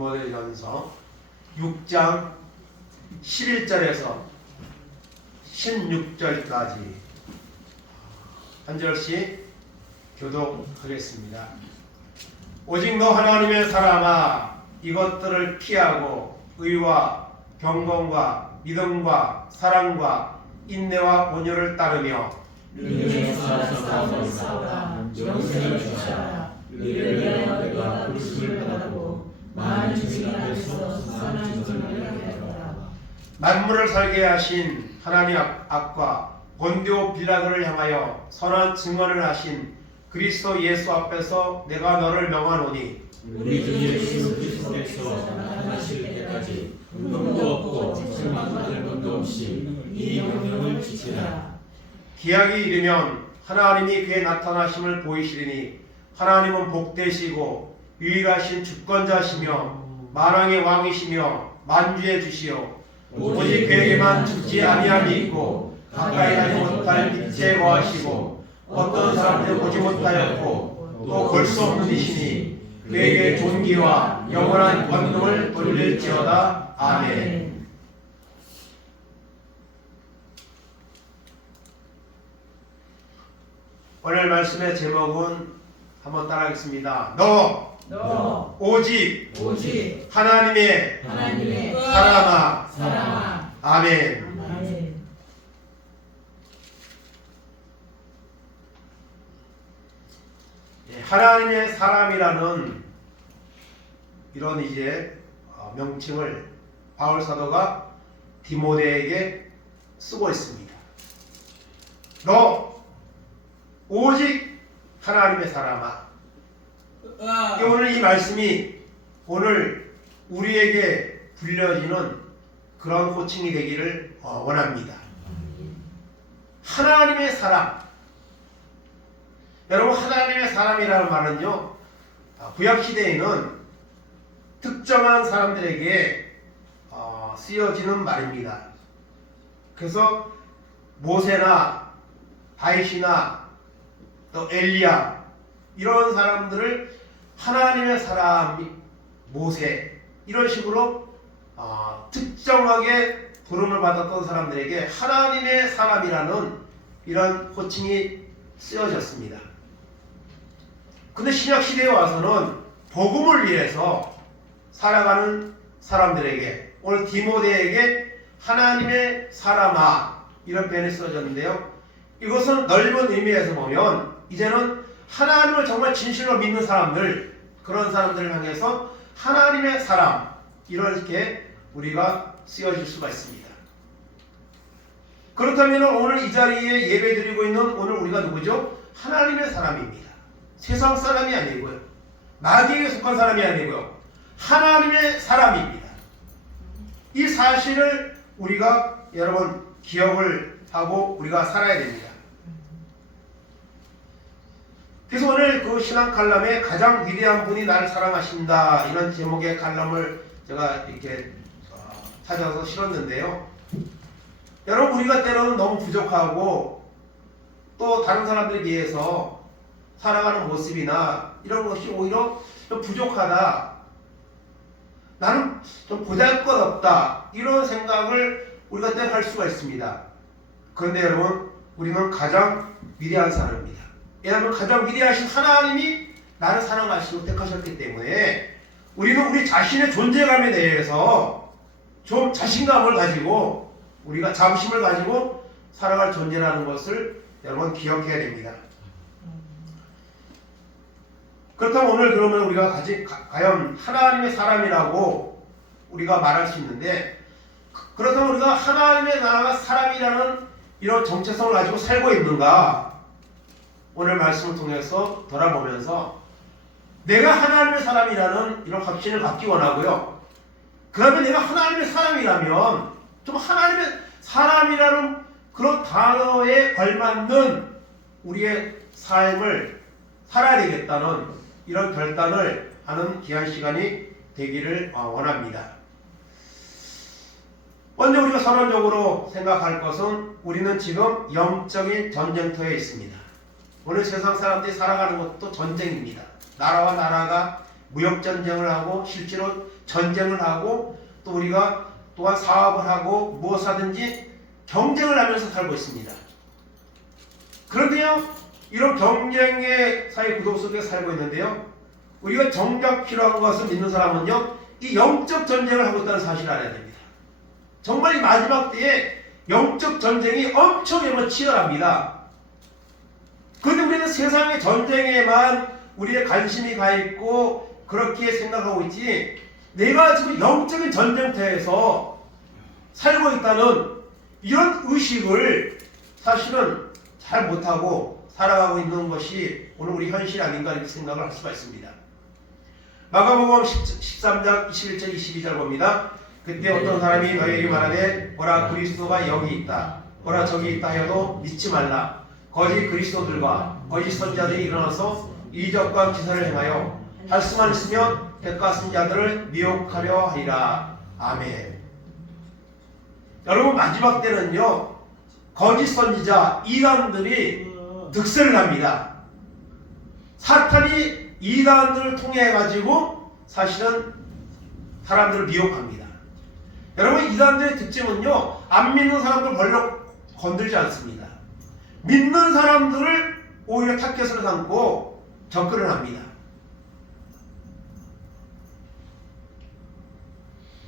디모데전서 6장 11절에서 16절까지 한 절씩 교독하겠습니다. 오직 너 하나님의 사람아, 이것들을 피하고 의와 경건과 믿음과 사랑과 인내와 온유를 따르며 능히 싸우라 명세를 주시라. 이를 위하여 내가 부르심을 받았고 많은 증인 앞에서 선한 증언을 하리라. 만물을 살게 하신 하나님 앞과 본디오 빌라도를 향하여 선한 증언을 하신 그리스도 예수 앞에서 내가 너를 명하노니 우리 주 예수 그리스도께서 나타나실 때까지 운동도 없고 책망받을 것도 없이 이 명령을 지키라. 기약이 이르면 하나님이 그의 나타나심을 보이시리니 하나님은 복되시고 유일하신 주권자시며 만왕의 왕이시며 만주의 주시요 오직 그에게만 죽지 아니함이 있고 가까이 하지 못할 빛에 거하시고 어떤 사람도 보지 못하였고 또 볼 수 없는 이시니 그에게 존귀와 영원한 권능을 돌릴지어다. 아멘. 오늘 말씀의 제목은 한번 따라하겠습니다. 너 오직 하나님의 사람아. 아멘. 하나님의 사람이라는 이런 이제 명칭을 바울 사도가 디모데에게 쓰고 있습니다. 너 오직 하나님의 사람아. 오늘 이 말씀이 오늘 우리에게 불려지는 그런 호칭이 되기를 원합니다. 하나님의 사람. 여러분, 하나님의 사람이라는 말은요, 구약시대에는 특정한 사람들에게 쓰여지는 말입니다. 그래서 모세나 다윗이나 또 엘리야 이런 사람들을 하나님의 사람, 모세 이런 식으로 특정하게 부름을 받았던 사람들에게 하나님의 사람이라는 이런 호칭이 쓰여졌습니다. 근데 신약시대에 와서는 복음을 위해서 살아가는 사람들에게, 오늘 디모데에게 하나님의 사람아 이런 표현이 쓰여졌는데요, 이것은 넓은 의미에서 보면 이제는 하나님을 정말 진실로 믿는 사람들, 그런 사람들을 향해서 하나님의 사람 이렇게 우리가 쓰여질 수가 있습니다. 그렇다면 오늘 이 자리에 예배드리고 있는 오늘 우리가 누구죠? 하나님의 사람입니다. 세상 사람이 아니고요, 마귀에게 속한 사람이 아니고요, 하나님의 사람입니다. 이 사실을 우리가 여러분 기억을 하고 우리가 살아야 됩니다. 그래서 오늘 그 신앙 칼럼에 가장 위대한 분이 나를 사랑하신다 이런 제목의 칼럼을 제가 이렇게 찾아서 실었는데요, 여러분 우리가 때로는 너무 부족하고 또 다른 사람들에 비해서 살아가는 모습이나 이런 것이 오히려 좀 부족하다, 나는 좀 보잘것없다 이런 생각을 우리가 때로 할 수가 있습니다. 그런데 여러분, 우리는 가장 위대한 사람입니다. 왜냐하면 가장 위대하신 하나님이 나를 사랑하시고 택하셨기 때문에 우리는 우리 자신의 존재감에 대해서 좀 자신감을 가지고 우리가 자부심을 가지고 살아갈 존재라는 것을 여러분 기억해야 됩니다. 그렇다면 오늘 그러면 우리가 과연 하나님의 사람이라고 우리가 말할 수 있는데, 그렇다면 우리가 하나님의 나라가 사람이라는 이런 정체성을 가지고 살고 있는가? 오늘 말씀을 통해서 돌아보면서 내가 하나님의 사람이라는 이런 확신을 갖기 원하고요, 그다음에 내가 하나님의 사람이라면 좀 하나님의 사람이라는 그런 단어에 걸맞는 우리의 삶을 살아야 되겠다는 이런 결단을 하는 귀한 시간이 되기를 원합니다. 먼저 우리가 선언적으로 생각할 것은 우리는 지금 영적인 전쟁터에 있습니다. 오늘 세상 사람들이 살아가는 것도 전쟁입니다. 나라와 나라가 무역 전쟁을 하고 실제로 전쟁을 하고 또 우리가 또한 사업을 하고 무엇 하든지 경쟁을 하면서 살고 있습니다. 그런데요, 이런 경쟁의 사회 구도 속에 살고 있는데요, 우리가 정작 필요한 것을 믿는 사람은요, 이 영적 전쟁을 하고 있다는 사실을 알아야 됩니다. 정말 이 마지막 때에 영적 전쟁이 엄청 치열합니다. 그런데 우리는 세상의 전쟁에만 우리의 관심이 가 있고 그렇게 생각하고 있지, 내가 지금 영적인 전쟁터에서 살고 있다는 이런 의식을 사실은 잘 못하고 살아가고 있는 것이 오늘 우리 현실 아닌가 이렇게 생각을 할 수가 있습니다. 마가복음 13장 21절 22절 봅니다. 그때 어떤 사람이 너희에게 말하되 보라 그리스도가 여기 있다, 보라 저기 있다 하여도 믿지 말라. 거짓 그리스도들과 거짓 선지자들이 일어나서 이적과 기사를 행하여 할 수만 있으면 백가슴 자들을 미혹하려 하리라. 아멘. 여러분, 마지막 때는요, 거짓 선지자 이단들이 득세를 합니다. 사탄이 이단들을 통해 가지고 사실은 사람들을 미혹합니다. 여러분, 이단들의 특징은요, 안 믿는 사람들 별로 건들지 않습니다. 믿는 사람들을 오히려 타겟으로 삼고 접근을 합니다.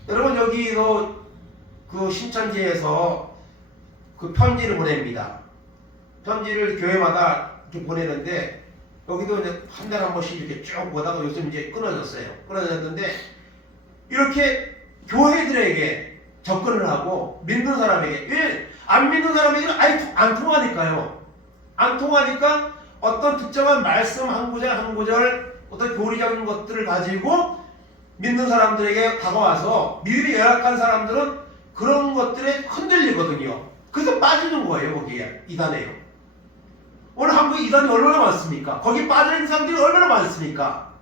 여러분, 여기도 그 신천지에서 그 편지를 보냅니다. 편지를 교회마다 이렇게 보내는데, 여기도 이제 한 달에 한 번씩 이렇게 쭉 보다가 요즘 이제 끊어졌어요. 끊어졌는데, 이렇게 교회들에게 접근을 하고 믿는 사람에게, 왜 안 믿는 사람에게는 아예 안 통하니까요. 안 통하니까 어떤 특정한 말씀 한 구절 한 구절 어떤 교리적인 것들을 가지고 믿는 사람들에게 다가와서 믿음이 열악한 사람들은 그런 것들에 흔들리거든요. 그래서 빠지는 거예요. 거기에 이단에요. 오늘 한국에 이단이 얼마나 많습니까? 거기 빠져있는 사람들이 얼마나 많습니까?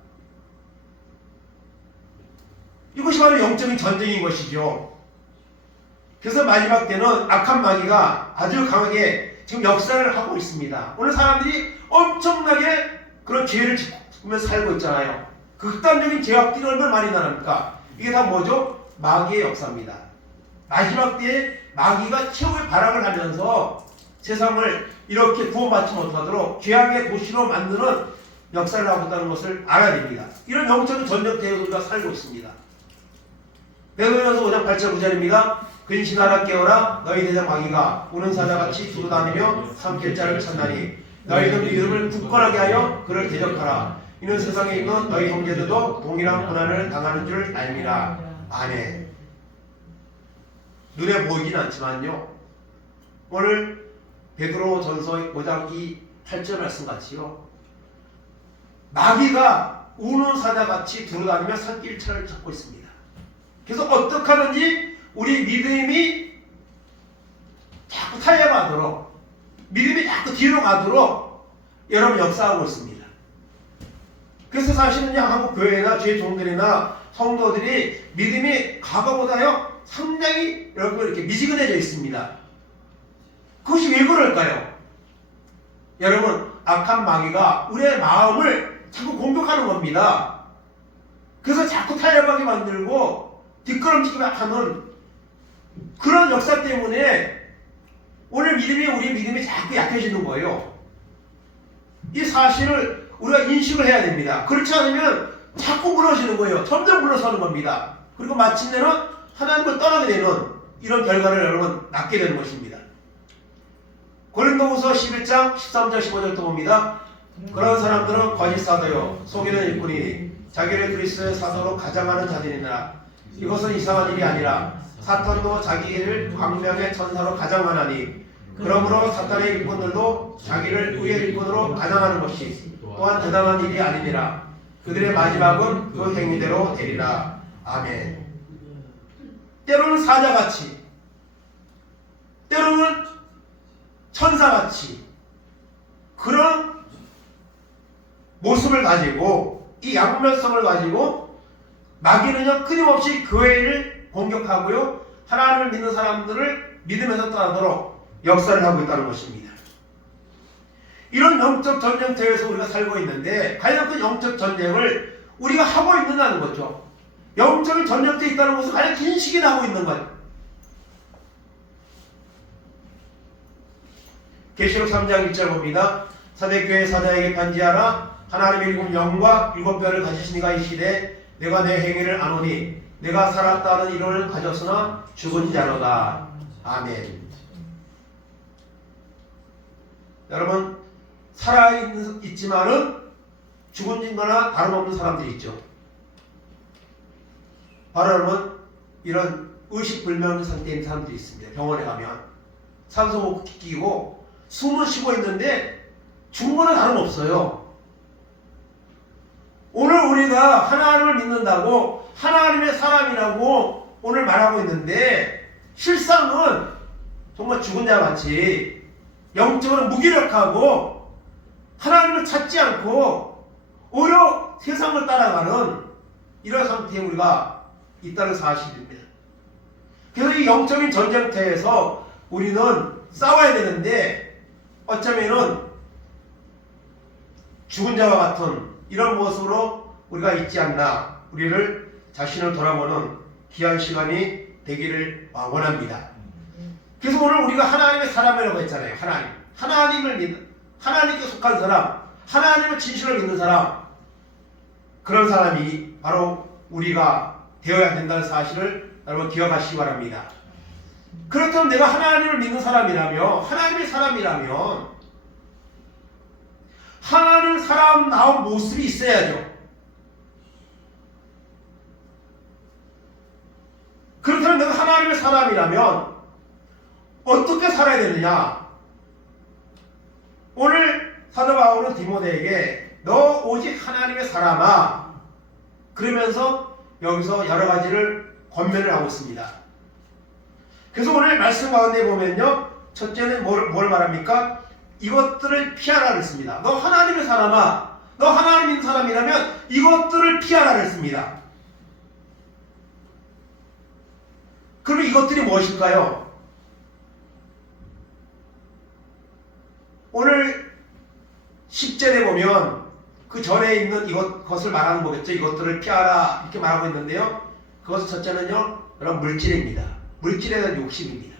이것이 바로 영적인 전쟁인 것이죠. 그래서 마지막 때는 악한 마귀가 아주 강하게 지금 역사를 하고 있습니다. 오늘 사람들이 엄청나게 그런 죄를 짓으면서 살고 있잖아요. 극단적인 죄악들이 얼마나 많이 나니까 이게 다 뭐죠? 마귀의 역사입니다. 마지막 때에 마귀가 최후의 발악을 하면서 세상을 이렇게 구원받지 못하도록 죄악의 도시로 만드는 역사를 하고 있다는 것을 알아야 됩니다. 이런 영적인 전쟁터에서 우리가 살고 있습니다. 베드로전서 5장 8절 9절입니다. 근신하라 깨어라 너희 대장 마귀가 우는 사자같이 두루다니며 삼킬 자를 찾나니 너희는 믿음을 굳건하게 하여 그를 대적하라. 이는 세상에 있는 너희 형제들도 동일한 고난을 당하는 줄 알미라. 아멘. 눈에 보이진 않지만요, 오늘 베드로전서 5장 8절 말씀 같이요, 마귀가 우는 사자같이 두루다니며 산길차를 찾고 있습니다. 그래서 어떻게 하는지 우리 믿음이 자꾸 타협하도록, 믿음이 자꾸 뒤로 가도록 여러분 역사하고 있습니다. 그래서 사실은요, 한국 교회나 주의 종들이나 성도들이 믿음이 과거보다요 상당히 이렇게 미지근해져 있습니다. 그것이 왜 그럴까요? 여러분, 악한 마귀가 우리의 마음을 자꾸 공격하는 겁니다. 그래서 자꾸 타협하게 만들고 뒷걸음치게 하는 그런 역사 때문에 오늘 우리 믿음이 자꾸 약해지는 거예요. 이 사실을 우리가 인식을 해야 됩니다. 그렇지 않으면 자꾸 무너지는 거예요. 점점 물러서는 겁니다. 그리고 마침내는 하나님을 떠나게 되는 이런 결과를 여러분 낳게 되는 것입니다. 고린도후서 11장 13절 15절도 봅니다. 그런 사람들은 거짓 사도요 속이는 일꾼이니 자기를 그리스도의 사도로 가장하는 자들이니라. 이것은 이상한 일이 아니라 사탄도 자기를 광명의 천사로 가장하나니 그러므로 사탄의 일꾼들도 자기를 의의 일꾼으로 가장하는 것이 또한 대단한 일이 아니니라. 그들의 마지막은 그 행위대로 되리라. 아멘. 때로는 사자같이, 때로는 천사같이 그런 모습을 가지고, 이 양면성을 가지고 마귀는요 끊임없이 교회를 공격하고요, 하나님을 믿는 사람들을 믿음에서 떠나도록 역사를 하고 있다는 것입니다. 이런 영적 전쟁터에서 우리가 살고 있는데, 과연 그 영적 전쟁을 우리가 하고 있는다는 거죠. 영적인 전쟁돼 있다는 것을 가장 인식이 나고 있는 거예요. 계시록 3장 1절 봅니다. 사대교회 사자에게 편지하라. 하나님의 일곱 영과 일곱 별을 가지신 이가 이 시대에 내가 내 행위를 아노니 내가 살았다는 이론을 가졌으나 죽은 자로다. 아멘. 여러분, 살아있지만은 죽은 거나 다름없는 사람들이 있죠. 바로 여러분, 이런 의식불명 상태에 있는 사람들이 있습니다. 병원에 가면 산소 끼고 숨을 쉬고 있는데 죽은 거나 다름없어요. 오늘 우리가 하나님을 믿는다고 하나님의 사람이라고 오늘 말하고 있는데 실상은 정말 죽은 자 같이 영적으로 무기력하고 하나님을 찾지 않고 오히려 세상을 따라가는 이런 상태에 우리가 있다는 사실입니다. 그래서 이 영적인 전쟁터에서 우리는 싸워야 되는데 어쩌면은 죽은 자와 같은 이런 모습으로 우리가 있지 않나, 우리를 자신을 돌아보는 귀한 시간이 되기를 원합니다. 그래서 오늘 우리가 하나님의 사람이라고 했잖아요. 하나님을 믿는, 하나님께 속한 사람, 하나님을 진실로 믿는 사람, 그런 사람이 바로 우리가 되어야 된다는 사실을 여러분 기억하시기 바랍니다. 그렇다면 내가 하나님을 믿는 사람이라면, 하나님의 사람이라면 하나님 사람 나온 모습이 있어야죠. 그렇다면 내가 하나님의 사람이라면 어떻게 살아야 되느냐? 오늘 사도 바울은 디모데에게 너 오직 하나님의 사람아, 그러면서 여기서 여러 가지를 권면을 하고 있습니다. 그래서 오늘 말씀 가운데 보면요, 첫째는 뭘 말합니까? 이것들을 피하라 그랬습니다. 너 하나님의 사람아, 너 하나님 믿는 사람이라면 이것들을 피하라 그랬습니다. 그럼 이것들이 무엇일까요? 오늘 10절에 보면 그 전에 있는 이것을 말하는 거겠죠. 이것들을 피하라 이렇게 말하고 있는데요, 그것은 첫째는요, 여러분 물질입니다. 물질에 대한 욕심입니다.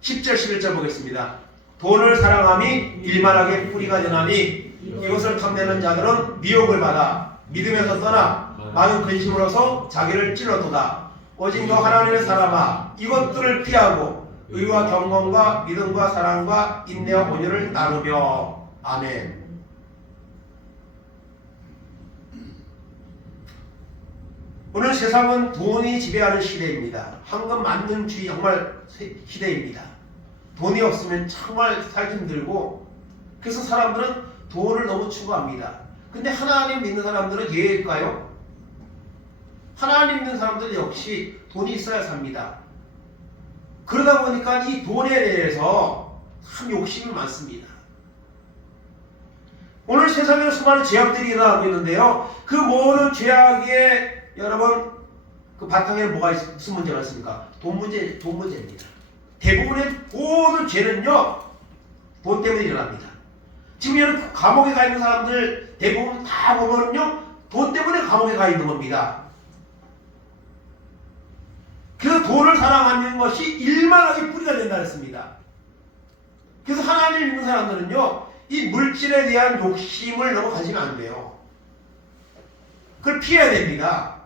10절 11절 보겠습니다. 돈을 사랑함이 일만하게 뿌리가 되나니 이것을 탐내는 자들은 미혹을 받아 믿음에서 떠나 많은 근심으로서 자기를 찔러도다. 오직 너 하나님의 사람아, 이것들을 피하고 의와 경건과 믿음과 사랑과 인내와 온유를 나누며. 아멘. 오늘 세상은 돈이 지배하는 시대입니다. 황금 만능주의 정말 시대입니다. 돈이 없으면 정말 살기 힘들고, 그래서 사람들은 돈을 너무 추구합니다. 근데 하나님 믿는 사람들은 예일까요? 하나님 믿는 사람들 역시 돈이 있어야 삽니다. 그러다 보니까 이 돈에 대해서 참 욕심이 많습니다. 오늘 세상에 수많은 죄악들이 일어나고 있는데요, 그 모든 죄악의 여러분 그 바탕에 무슨 문제가 있습니까? 돈 문제입니다. 대부분의 모든 죄는요, 돈 때문에 일어납니다. 지금 여러분 감옥에 가 있는 사람들 대부분 다 보면요, 돈 때문에 감옥에 가 있는 겁니다. 그래서 돈을 사랑하는 것이 일만하게 뿌리가 된다 했습니다. 그래서 하나님을 믿는 사람들은요, 이 물질에 대한 욕심을 너무 가지면 안 돼요. 그걸 피해야 됩니다.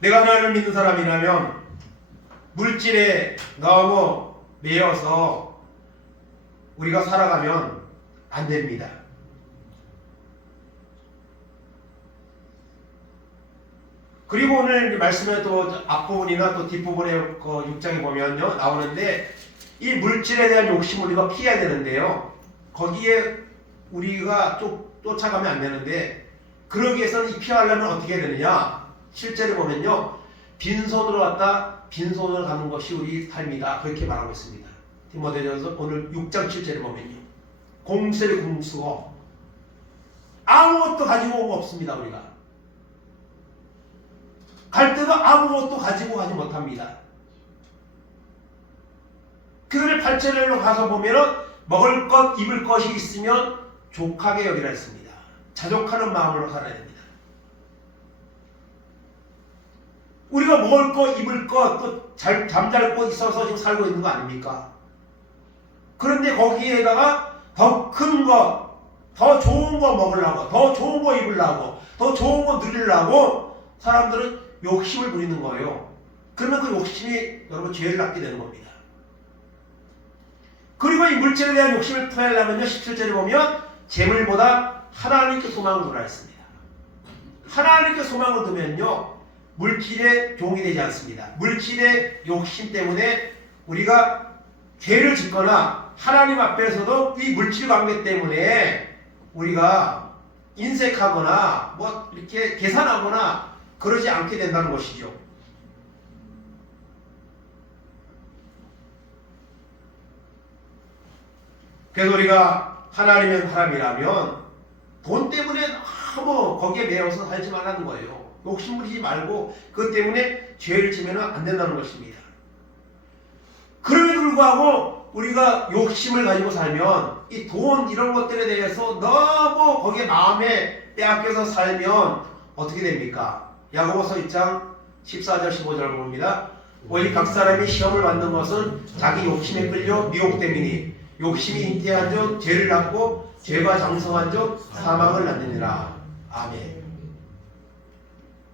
내가 하나님을 믿는 사람이라면 물질에 너무 매여서 우리가 살아가면 안 됩니다. 그리고 오늘 말씀에 또 앞부분이나 또 뒷부분에 그 6장에 보면요, 나오는데 이 물질에 대한 욕심을 우리가 피해야 되는데요, 거기에 우리가 쫓아가면 안 되는데, 그러기 위해서는 이 피하려면 어떻게 해야 되느냐? 실제로 보면요, 빈손으로 왔다 빈손으로 가는 것이 우리 삶이다, 그렇게 말하고 있습니다. 디모데전서 오늘 6장 7절에 보면요, 공세를 공수고 아무것도 가지고 온 거 없습니다. 우리가 갈 때도 아무것도 가지고 가지 못합니다. 그 다음에 8절로 가서 보면은 먹을 것 입을 것이 있으면 족하게 여기라 했습니다. 자족하는 마음으로 살아야 됩니다. 우리가 먹을 것 입을 것 또 잠잘 곳 있어서 지금 살고 있는 거 아닙니까? 그런데 거기에다가 더 큰 거, 더 좋은 거 먹으려고, 더 좋은 거 입으려고, 더 좋은 거 누리려고 사람들은 욕심을 부리는 거예요. 그러면 그 욕심이 여러분 죄를 낳게 되는 겁니다. 그리고 이 물질에 대한 욕심을 풀어내려면요, 17절에 보면 재물보다 하나님께 소망을 두라 했습니다. 하나님께 소망을 두면요, 물질의 종이 되지 않습니다. 물질의 욕심 때문에 우리가 죄를 짓거나 하나님 앞에서도 이 물질 관계 때문에 우리가 인색하거나 뭐 이렇게 계산하거나 그러지 않게 된다는 것이죠. 그래서 우리가 하나님의 사람이라면 돈 때문에 너무 거기에 매여서 살지 말라는 거예요. 욕심 부리지 말고 그것 때문에 죄를 지면 안 된다는 것입니다. 그럼에도 불구하고 우리가 욕심을 가지고 살면 이 돈 이런 것들에 대해서 너무 거기에 마음에 빼앗겨서 살면 어떻게 됩니까? 야고보서 1장 14절 15절을 봅니다. 오직 각 사람이 시험을 받는 것은 자기 욕심에 끌려 미혹됨이니 욕심이 잉태한 즉 죄를 낳고 죄가 장성한 즉 사망을 낳느니라. 아멘.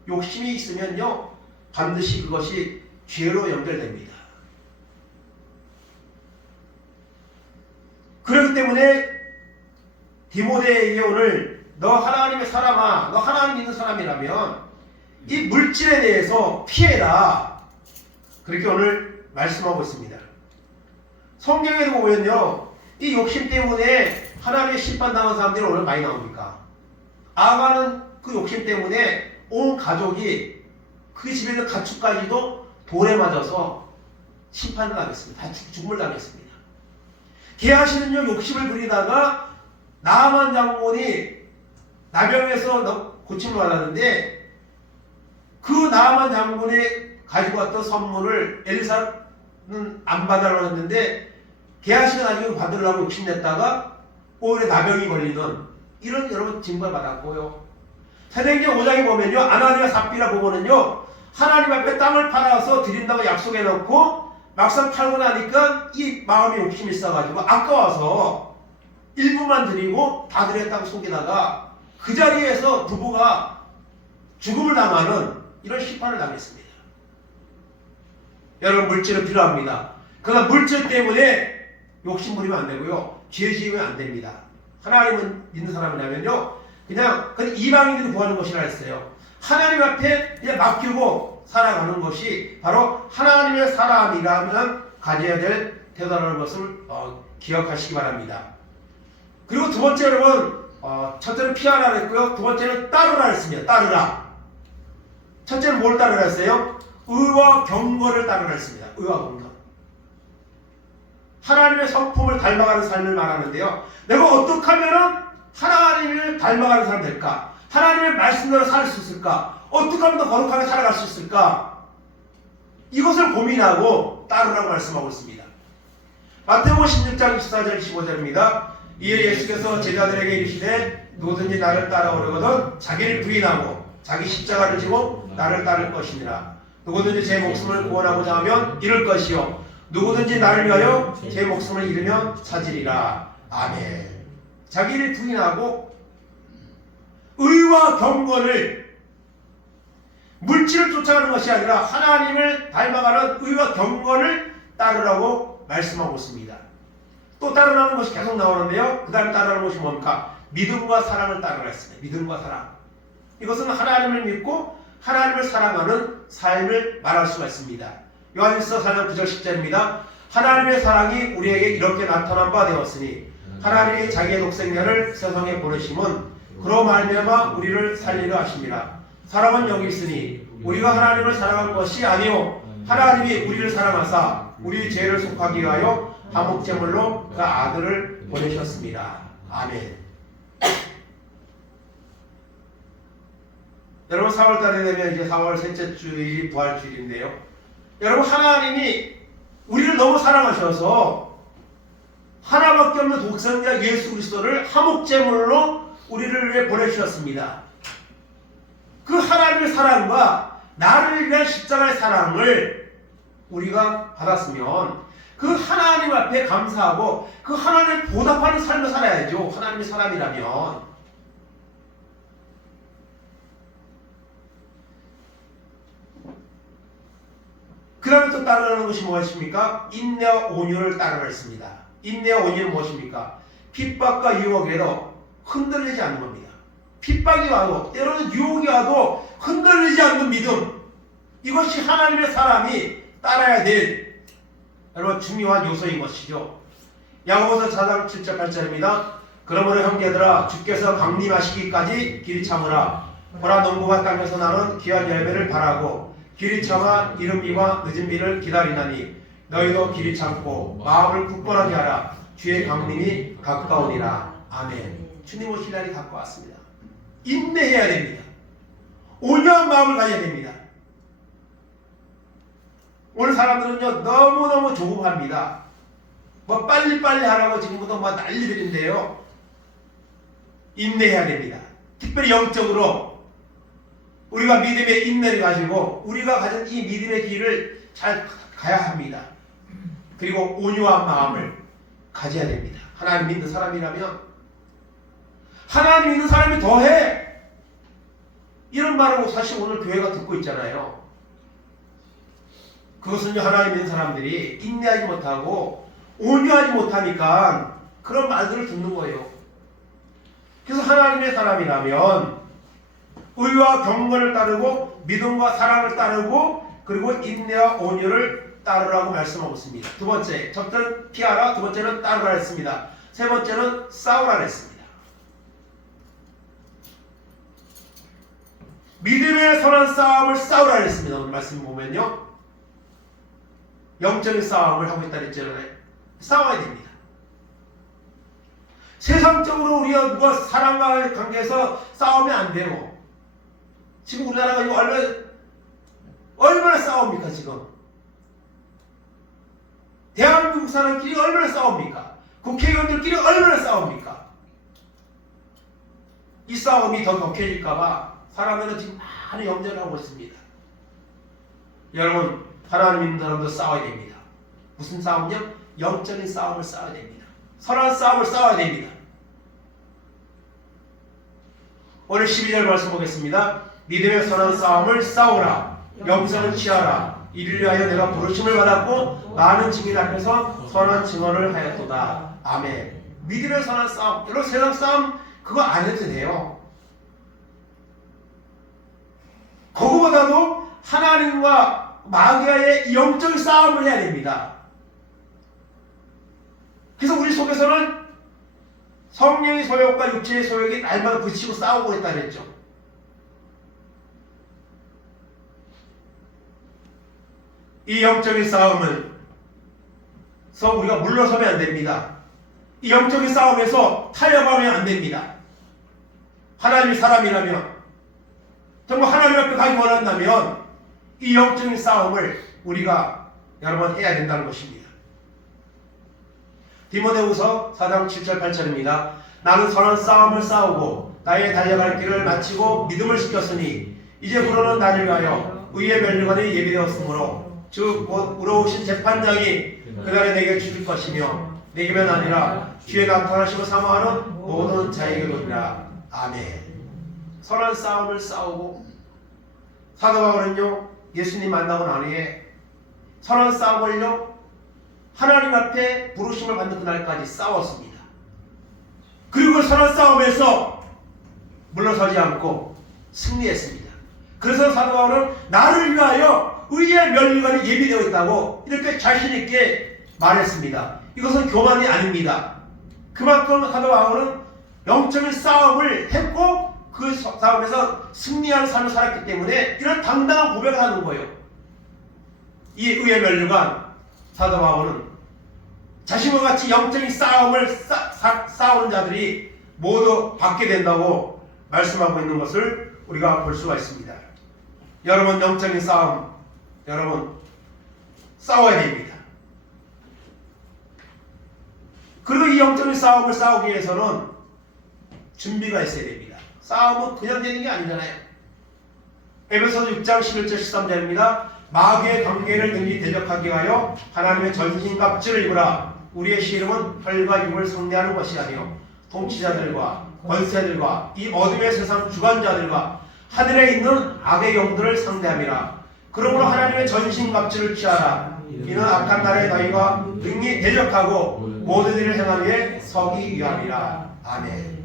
욕심이 있으면요 반드시 그것이 죄로 연결됩니다. 그렇기 때문에 디모데에게 오늘 너 하나님의 사람아, 너 하나님 믿는 사람이라면 이 물질에 대해서 피해라. 그렇게 오늘 말씀하고 있습니다. 성경에도 보면요 이 욕심 때문에 하나님의 심판당한 사람들이 오늘 많이 나옵니까? 아가는 그 욕심 때문에 온 가족이 그 집에 있는 가축까지도 돌에 맞아서 심판을 당했습니다. 다 죽음을 당했습니다. 게하시는요 욕심을 부리다가 나아만 장군이 나병에서 고침을 받았는데 그 나아만 장군이 가지고 왔던 선물을 엘리사는 안 받으려고 했는데 게하시가 나중에 받으려고 욕심냈다가 오히려 나병이 걸리는 이런 여러분 징벌 받았고요. 사도행전 5장에 보면요 아나니아 삽비라 보고는요 하나님 앞에 땅을 팔아서 드린다고 약속해놓고 막상 팔고 나니까 이 마음에 욕심이 있어가지고 아까워서 일부만 드리고 다 드렸다고 속이다가 그 자리에서 부부가 죽음을 당하는 이런 심판을 당했습니다. 여러분 물질은 필요합니다. 그러나 물질 때문에 욕심 부리면 안 되고요. 죄 지으면 안 됩니다. 하나님은 믿는 사람이라면요 그냥 이방인들이 구하는 것이라 했어요. 하나님 앞에 그냥 맡기고 살아가는 것이 바로 하나님의 사람이라면 가져야 될 태도라는 것을 기억하시기 바랍니다. 그리고 두 번째 여러분 첫째는 피하라 했고요. 두 번째는 따르라 했습니다. 따르라. 첫째는 뭘 따르라 했어요? 의와 경건을 따르라 했습니다. 의와 경건. 하나님의 성품을 닮아가는 삶을 말하는데요. 내가 어떻게 하면 하나님을 닮아가는 사람 될까? 하나님의 말씀대로 살 수 있을까? 어떻게 하면 더 거룩하게 살아갈 수 있을까? 이것을 고민하고 따르라고 말씀하고 있습니다. 마태복음 16장 24절 25절입니다. 이에 예수께서 제자들에게 이르시되 누구든지 나를 따라오려거든 자기를 부인하고 자기 십자가를 지고 나를 따를 것이니라. 누구든지 제 목숨을 구원하고자 하면 잃을 것이요 누구든지 나를 위하여 제 목숨을 잃으면 찾으리라. 아멘. 자기를 부인하고 의와 경건을 물질을 쫓아가는 것이 아니라 하나님을 닮아가는 의와 경건을 따르라고 말씀하고 있습니다. 또 따르라는 것이 계속 나오는데요. 그 다음에 따르라는 것이 뭡니까? 믿음과 사랑을 따르라 했습니다. 믿음과 사랑. 이것은 하나님을 믿고 하나님을 사랑하는 삶을 말할 수가 있습니다. 요한일서 4장 9절 10절입니다. 하나님의 사랑이 우리에게 이렇게 나타난 바 되었으니 하나님이 자기의 독생자를 세상에 보내심은 그로 말미암아 우리를 살리려 하심이라. 사랑은 여기 있으니 우리가 하나님을 사랑한 것이 아니요 하나님이 우리를 사랑하사 우리 죄를 속하기 위하여 화목제물로 그 아들을 보내셨습니다. 아멘. 여러분 4월달에 되면 이제 4월 셋째 주일이 부활주일인데요. 여러분 하나님이 우리를 너무 사랑하셔서 하나밖에 없는 독생자 예수 그리스도를 화목제물로 우리를 위해 보내주셨습니다. 그 하나님의 사랑과 나를 위한 십자가의 사랑을 우리가 받았으면 그 하나님 앞에 감사하고 그 하나님을 보답하는 삶을 살아야죠. 하나님의 사람이라면. 그 다음에 또 따르는 것이 무엇입니까? 인내와 온유를 따르라 했습니다. 인내와 온유는 무엇입니까? 핍박과 유혹에도 흔들리지 않는 겁니다. 핍박이 와도 때로는 유혹이 와도 흔들리지 않는 믿음, 이것이 하나님의 사람이 따라야 될 여러분 중요한 요소인 것이죠. 야고보서 4장 7절 8절입니다. 그러므로 형제들아 주께서 강림하시기까지 길이 참으라. 보라 농부가 땅에서 나는 귀한 열매를 바라고 길이 참아 이른 비와 늦은 비를 기다리나니 너희도 길이 참고 마음을 굳건하게 하라. 주의 강림이 가까우니라. 아멘. 주님 오실 날이 가까웠습니다. 인내해야 됩니다. 온유한 마음을 가져야 됩니다. 오늘 사람들은요 너무너무 조급합니다. 뭐 빨리빨리 하라고 지금부터 막 난리들인데요. 인내해야 됩니다. 특별히 영적으로 우리가 믿음의 인내를 가지고 우리가 가진 이 믿음의 길을 잘 가야 합니다. 그리고 온유한 마음을 가져야 됩니다. 하나님 믿는 사람이라면 하나님 믿는 사람이 더해 이런 말을 사실 오늘 교회가 듣고 있잖아요. 그것은요 하나님 믿는 사람들이 인내하지 못하고 온유하지 못하니까 그런 말들을 듣는 거예요. 그래서 하나님의 사람이라면 의와 경건을 따르고 믿음과 사랑을 따르고 그리고 인내와 온유를 따르라고 말씀하고 있습니다. 두 번째, 첫째는 피하라, 두 번째는 따르라 했습니다. 세 번째는 싸우라 했습니다. 믿음의 선한 싸움을 싸우라 했습니다. 오늘 말씀 보면요. 영적인 싸움을 하고 있다 그랬잖아요. 싸워야 됩니다. 세상적으로 우리가 누가 사랑과의 관계에서 싸우면 안 돼요. 지금 우리나라가 이거 얼마나 싸웁니까 지금? 대한민국 사람끼리 얼마나 싸웁니까? 국회의원들끼리 얼마나 싸웁니까? 이 싸움이 더 격해질까봐 사람들은 지금 많은 염려를 하고 있습니다. 여러분 하나님 믿는 사람도 싸워야 됩니다. 무슨 싸움이요? 영적인 싸움을 싸워야 됩니다. 선한 싸움을 싸워야 됩니다. 오늘 12절 말씀 보겠습니다. 믿음의 선한 싸움을 싸우라. 영생을 취하라. 이를 위하여 내가 부르심을 받았고 많은 증인 앞에서 선한 증언을 하였도다. 아멘. 믿음의 선한 싸움. 여러분 세상 싸움 그거 안 해도 돼요. 그거보다도 하나님과 마귀와의 영적인 싸움을 해야 됩니다. 그래서 우리 속에서는 성령의 소욕과 육체의 소욕이 날마다 부딪히고 싸우고 있다 그랬죠. 이 영적인 싸움은 우리가 물러서면 안 됩니다. 이 영적인 싸움에서 타협하면 안 됩니다. 하나님의 사람이라면 정말 하나님 앞에 가기 원한다면 이 영적인 싸움을 우리가 여러분 해야 된다는 것입니다. 디모데후서 4장 7절 8절입니다. 나는 선한 싸움을 싸우고 나의 달려갈 길을 마치고 믿음을 지켰으니 이제부로는 나를 위하여 의의 면류관이 예비되었으므로 즉 곧 우러오신 재판장이 그날에 내게 주실 것이며 내게만 아니라 주의 나타나시고 사모하는 모든 자에게로니라. 아멘. 선한 싸움을 싸우고 사도 바울은요 예수님 만나고 난 후에 선한 싸움을요 하나님 앞에 부르심을 받는 그날까지 싸웠습니다. 그리고 선한 싸움에서 물러서지 않고 승리했습니다. 그래서 사도 바울은 나를 위하여 의의 면류관이 예비되어 있다고 이렇게 자신있게 말했습니다. 이것은 교만이 아닙니다. 그만큼 사도 바울은 영적인 싸움을 했고 그 싸움에서 승리하는 삶을 살았기 때문에 이런 당당한 고백을 하는 거예요. 이 의의 면류관 사도 바울은 자신과 같이 영적인 싸움을 싸우는 자들이 모두 받게 된다고 말씀하고 있는 것을 우리가 볼 수가 있습니다. 여러분 영적인 싸움 여러분 싸워야 됩니다. 그리고 이 영적인 싸움을 싸우기 위해서는 준비가 있어야 됩니다. 싸움은 그냥 되는 게 아니잖아요. 에베소서 6장 11절 13절입니다. 마귀의 관계를 능히 대적하기 위하여 하나님의 전신갑주를 입으라. 우리의 시름은 혈과 육을 상대하는 것이 아니요 통치자들과 권세들과 이 어둠의 세상 주관자들과 하늘에 있는 악의 영들을 상대함이라. 그러므로 하나님의 전신갑주를 취하라. 이는 악한 날에 너희가 능히 대적하고 모든 일을 행하기 위해 서기 위함이라. 아멘.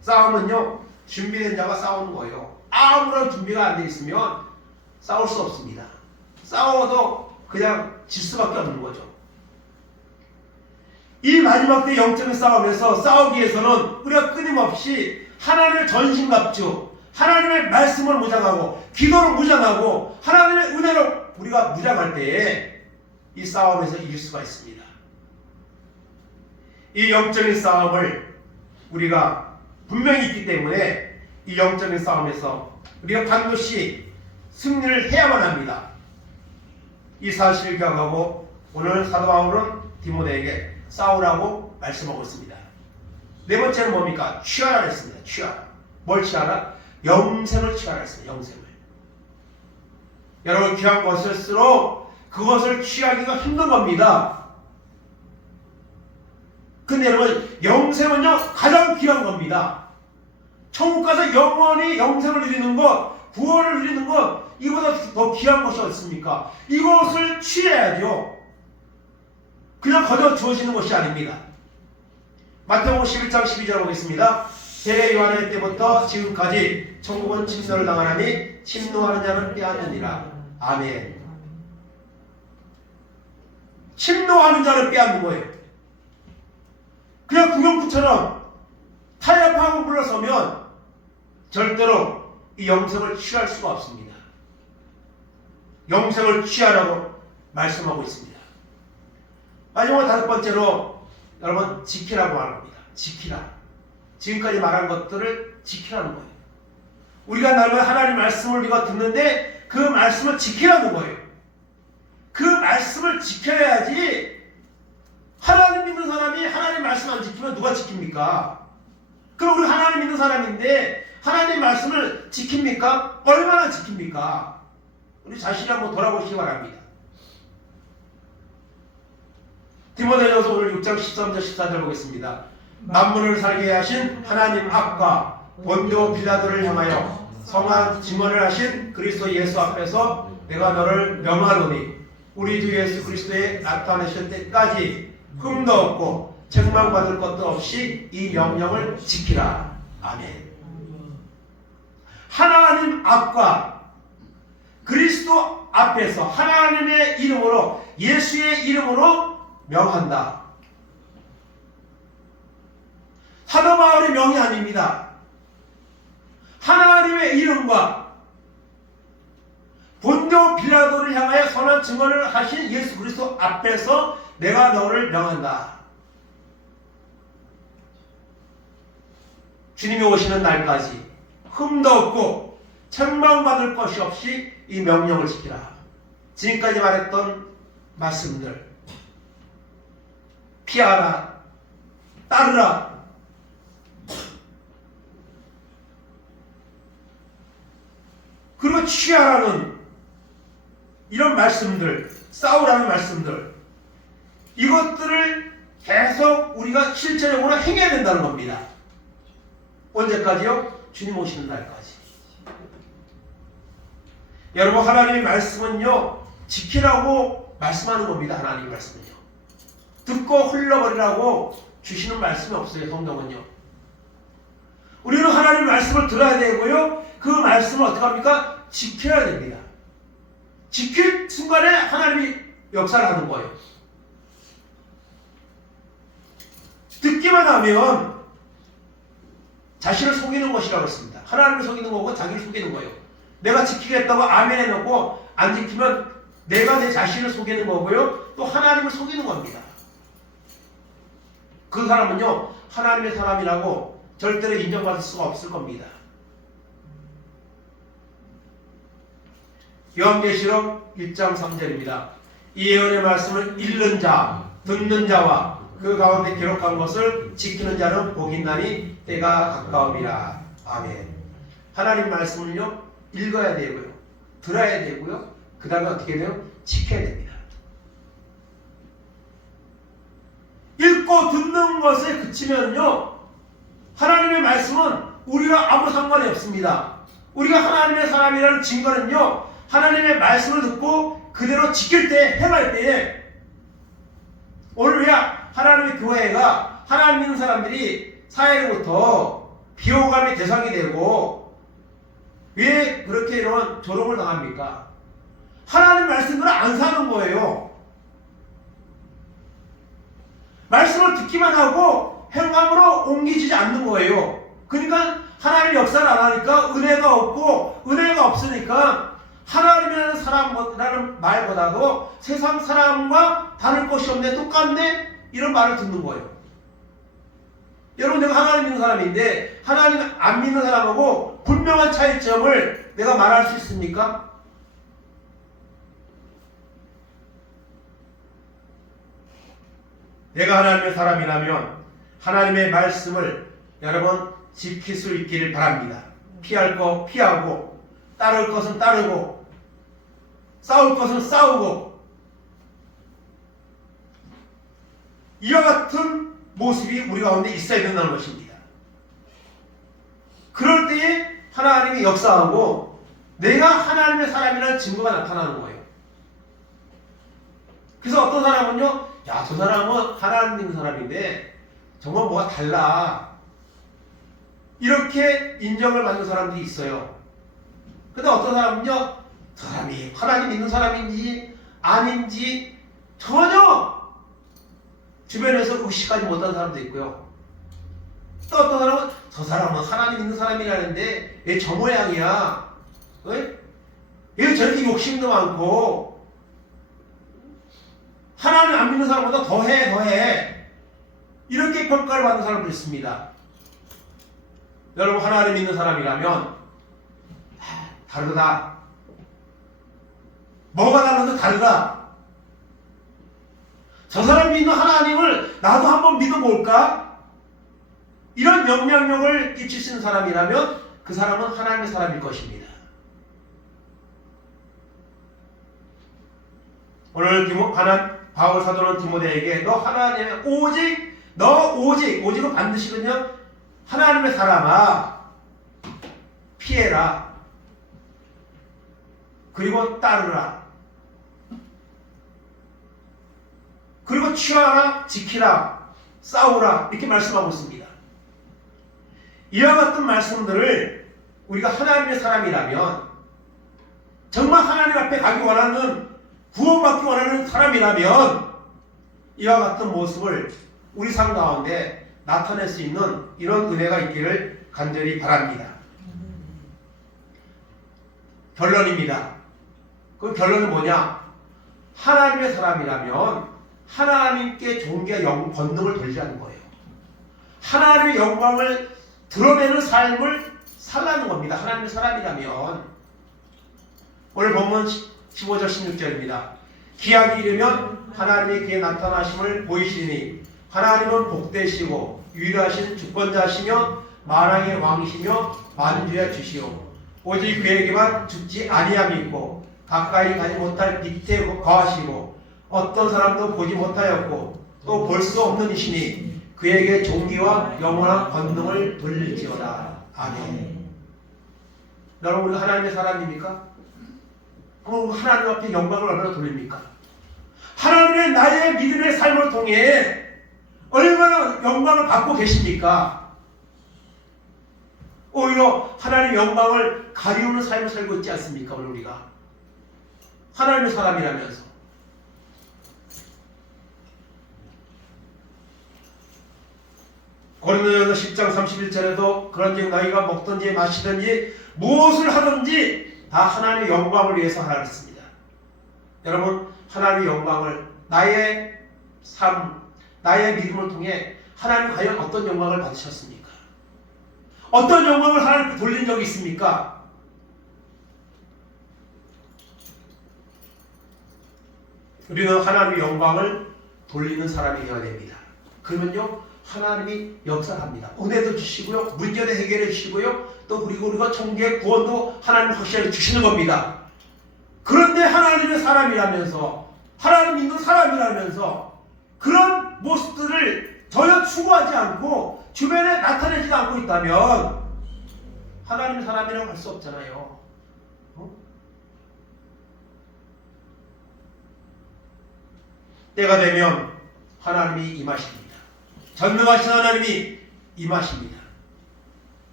싸움은요, 준비된 자가 싸우는 거예요. 아무런 준비가 안 돼 있으면 싸울 수 없습니다. 싸워도 그냥 질 수밖에 없는 거죠. 이 마지막 때 영적인 싸움에서 싸우기 위해서는 우리가 끊임없이 하나님의 전신갑주, 하나님의 말씀을 무장하고 기도를 무장하고 하나님의 은혜로 우리가 무장할 때에 이 싸움에서 이길 수가 있습니다. 이 영적인 싸움을 우리가 분명히 있기 때문에 이 영적인 싸움에서 우리가 반드시 승리를 해야만 합니다. 이 사실을 기억하고 오늘 사도 바울은 디모데에게 싸우라고 말씀하고 있습니다. 네 번째는 뭡니까? 취하라 했습니다. 취하라. 뭘 취하라? 영생을 취하라 했습니다. 영생을. 여러분, 귀한 것일수록 그것을 취하기가 힘든 겁니다. 근데 여러분, 영생은요 가장 귀한 겁니다. 천국 가서 영원히 영생을 누리는 것, 구원을 누리는 것, 이보다 더 귀한 것이 없습니까? 이것을 취해야죠. 그냥 거저 주어지는 것이 아닙니다. 마태복음 11장 12절 보겠습니다. 세례 요한의 때부터 지금까지 천국은 침노를 당하나니 침노하는 자는 빼앗느니라. 아멘. 침노하는 자를 빼앗는 거예요. 그냥 구경꾼처럼 타협하고 물러서면 절대로 이 영생을 취할 수가 없습니다. 영생을 취하라고 말씀하고 있습니다. 마지막 다섯 번째로 여러분 지키라고 말합니다. 지키라. 지금까지 말한 것들을 지키라는 거예요. 우리가 날마다 하나님 말씀을 우리가 듣는데 그 말씀을 지키라는 거예요. 그 말씀을 지켜야지. 하나님 믿는 사람이 하나님 말씀 안 지키면 누가 지킵니까? 그럼 우리 하나님 믿는 사람인데 하나님 말씀을 지킵니까? 얼마나 지킵니까? 우리 자신이 한번 돌아보시기 바랍니다. 디모데전서 오늘 6장 13절 14절 보겠습니다. 만물을 살게 하신 하나님 앞과 본디오 빌라도를 향하여 성한 증언을 하신 그리스도 예수 앞에서 내가 너를 명하노니 우리 주 예수 그리스도에 나타내실 때까지 흠도 없고 책망받을 것도 없이 이 명령을 지키라. 아멘. 하나님 앞과 그리스도 앞에서 하나님의 이름으로 예수의 이름으로 명한다. 사도 바울의 명이 아닙니다. 하나님의 이름과 본디오 빌라도를 향하여 선한 증언을 하신 예수 그리스도 앞에서 내가 너를 명한다. 주님이 오시는 날까지 흠도 없고 책망받을 것이 없이 이 명령을 지키라. 지금까지 말했던 말씀들 피하라, 따르라. 그리고 취하라는 이런 말씀들, 싸우라는 말씀들, 이것들을 계속 우리가 실제적으로 행해야 된다는 겁니다. 언제까지요? 주님 오시는 날까지. 여러분, 하나님의 말씀은요 지키라고 말씀하는 겁니다. 하나님의 말씀은요 듣고 흘러버리라고 주시는 말씀이 없어요. 성경은요. 우리는 하나님의 말씀을 들어야 되고요, 그 말씀을 어떻게 합니까? 지켜야 됩니다. 지킬 순간에 하나님이 역사를 하는 거예요. 듣기만 하면 자신을 속이는 것이라고 했습니다. 하나님을 속이는 거고 자기를 속이는 거예요. 내가 지키겠다고 아멘 해놓고 안 지키면 내가 내 자신을 속이는 거고요, 또 하나님을 속이는 겁니다. 그 사람은요 하나님의 사람이라고 절대로 인정받을 수가 없을 겁니다. 요한계시록 1장 3절입니다. 이 예언의 말씀을 읽는 자, 듣는 자와 그 가운데 기록한 것을 지키는 자는 복이 있나니 때가 가까움이라. 아멘. 하나님 말씀을요 읽어야 되고요, 들어야 되고요, 그 다음에 어떻게 돼요? 지켜야 됩니다. 읽고 듣는 것에 그치면요 하나님의 말씀은 우리가 아무 상관이 없습니다. 우리가 하나님의 사람이라는 증거는요 하나님의 말씀을 듣고 그대로 지킬 때, 행할 때에, 오늘 왜 하나님의 교회가 하나님 믿는 사람들이 사회로부터 비호감의 대상이 되고 왜 그렇게 이런 조롱을 당합니까? 하나님 말씀을 안 사는 거예요. 말씀을 듣기만 하고 행함으로 옮기지 않는 거예요. 그러니까 하나님 역사를 안 하니까 은혜가 없고, 은혜가 없으니까 하나님이라는 사람이라는 말보다도 세상 사람과 다를 것이 없네, 똑같네, 이런 말을 듣는 거예요. 여러분, 내가 하나님 믿는 사람인데 하나님 안 믿는 사람하고 분명한 차이점을 내가 말할 수 있습니까? 내가 하나님의 사람이라면 하나님의 말씀을 여러분 지킬 수 있기를 바랍니다. 피할 거 피하고, 따를 것은 따르고, 싸울 것은 싸우고, 이와 같은 모습이 우리 가운데 있어야 된다는 것입니다. 그럴 때에 하나님이 역사하고 내가 하나님의 사람이라는 증거가 나타나는 거예요. 그래서 어떤 사람은요, 야, 저 사람은 하나님 믿는 사람인데 정말 뭐가 달라, 이렇게 인정을 받는 사람들이 있어요. 근데 어떤 사람은요, 저 사람이 하나님 믿는 사람인지 아닌지 전혀 주변에서 의식하지 못하는 사람도 있고요. 또 어떤 사람은 저 사람은 하나님 믿는 사람이라는데 왜 저 모양이야? 왜 저렇게 욕심도 많고 하나님 안 믿는 사람보다 더해, 이렇게 평가를 받는 사람도 있습니다. 여러분, 하나님 믿는 사람이라면 다르다. 뭐가 달라도 다르다. 저 사람 믿는 하나님을 나도 한번 믿어볼까? 이런 영향력을 끼칠 수 있는 사람이라면 그 사람은 하나님의 사람일 것입니다. 오늘 바울 사도는 디모데에게 오직은 반드시군요, 하나님의 사람아, 피해라, 그리고 따르라, 그리고 취하라, 지키라, 싸우라, 이렇게 말씀하고 있습니다. 이와 같은 말씀들을 우리가 하나님의 사람이라면, 정말 하나님 앞에 가기 원하는, 구원받기 원하는 사람이라면 이와 같은 모습을 우리 삶 가운데 나타낼 수 있는 이런 은혜가 있기를 간절히 바랍니다. 결론입니다. 그 결론은 뭐냐? 하나님의 사람이라면 하나님께 존귀와 권능을 돌리지 않는 거예요. 하나님의 영광을 드러내는 삶을 살라는 겁니다. 하나님의 사람이라면. 오늘 본문 15절 16절입니다. 기약이 이르면 하나님의 귀에 나타나심을 보이시니 하나님은 복되시고 유일하신 주권자시며 만왕의 왕이시며 만주의 주시오. 오직 그에게만 죽지 아니함이 있고 가까이 가지 못할 밑에 거하시고 어떤 사람도 보지 못하였고 또 볼 수 없는 이시니 그에게 존귀와 영원한 권능을 돌릴지어다. 아멘. 여러분, 우리가 하나님의 사람입니까? 그럼 하나님 앞에 영광을 얼마나 돌립니까? 하나님의 나의 믿음의 삶을 통해 얼마나 영광을 받고 계십니까? 오히려 하나님의 영광을 가리우는 삶을 살고 있지 않습니까? 오늘 우리가 하나님의 사람이라면서. 고린도전서 10장 31절에도 그런즉 너희가 먹든지 마시든지 무엇을 하든지 다 하나님의 영광을 위해서 하라 했습니다. 여러분, 하나님의 영광을, 나의 삶, 나의 믿음을 통해 하나님 과연 어떤 영광을 받으셨습니까? 어떤 영광을 하나님께 돌린 적이 있습니까? 우리는 하나님의 영광을 돌리는 사람이 되어야 됩니다. 그러면요 하나님이 역사합니다. 은혜도 주시고요, 문제도 해결해 주시고요, 또 그리고 우리가 천국의 구원도 하나님 확실하게 주시는 겁니다. 그런데 하나님의 사람이라면서, 하나님 믿는 사람이라면서 그런 모습들을 전혀 추구하지 않고 주변에 나타내지도 않고 있다면 하나님의 사람이라고 할 수 없잖아요. 때가 되면 하나님이 임하십니다. 전능하신 하나님이 임하십니다.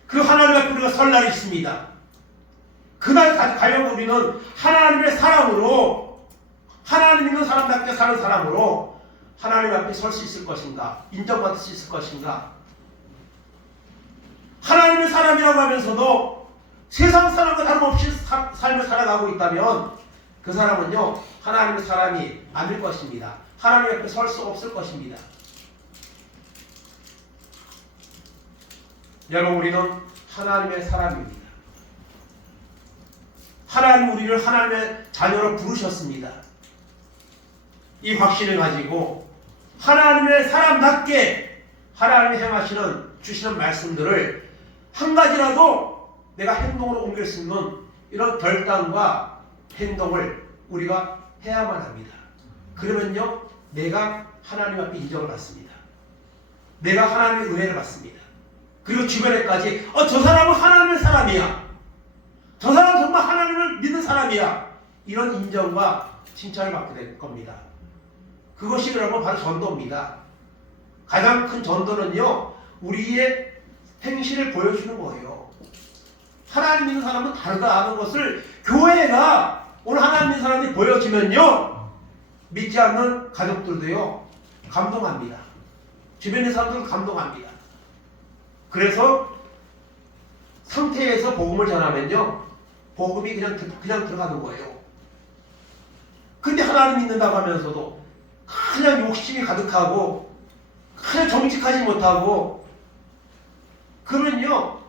그 하나님 앞에 우리가 설 날이 있습니다. 그날 과연 우리는 하나님의 사람으로, 하나님 있는 사람답게 사는 사람으로 하나님 앞에 설 수 있을 것인가? 인정받을 수 있을 것인가? 하나님의 사람이라고 하면서도 세상 사람과 다름없이 삶을 살아가고 있다면 그 사람은요 하나님의 사람이 아닐 것입니다. 하나님 앞에 설 수 없을 것입니다. 여러분, 우리는 하나님의 사람입니다. 하나님 우리를 하나님의 자녀로 부르셨습니다. 이 확신을 가지고 하나님의 사람답게 하나님이 행하시는 주시는 말씀들을 한 가지라도 내가 행동으로 옮길 수 있는 이런 결단과 행동을 우리가 해야만 합니다. 그러면요 내가 하나님 앞에 인정을 받습니다. 내가 하나님의 은혜를 받습니다. 그리고 주변에까지 저 사람은 하나님의 사람이야, 저 사람은 정말 하나님을 믿는 사람이야, 이런 인정과 칭찬을 받게 될 겁니다. 그것이 여러분 바로 전도입니다. 가장 큰 전도는요 우리의 행실을 보여주는 거예요. 하나님 믿는 사람은 다르다 하는 것을 교회가 오늘 하나님 믿는 사람이 보여주면요 믿지 않는 가족들도요 감동합니다. 주변의 사람들도 감동합니다. 그래서 상태에서 복음을 전하면요 복음이 그냥 들어가는 거예요. 근데 하나님 믿는다고 하면서도 그냥 욕심이 가득하고 그냥 정직하지 못하고 그러면요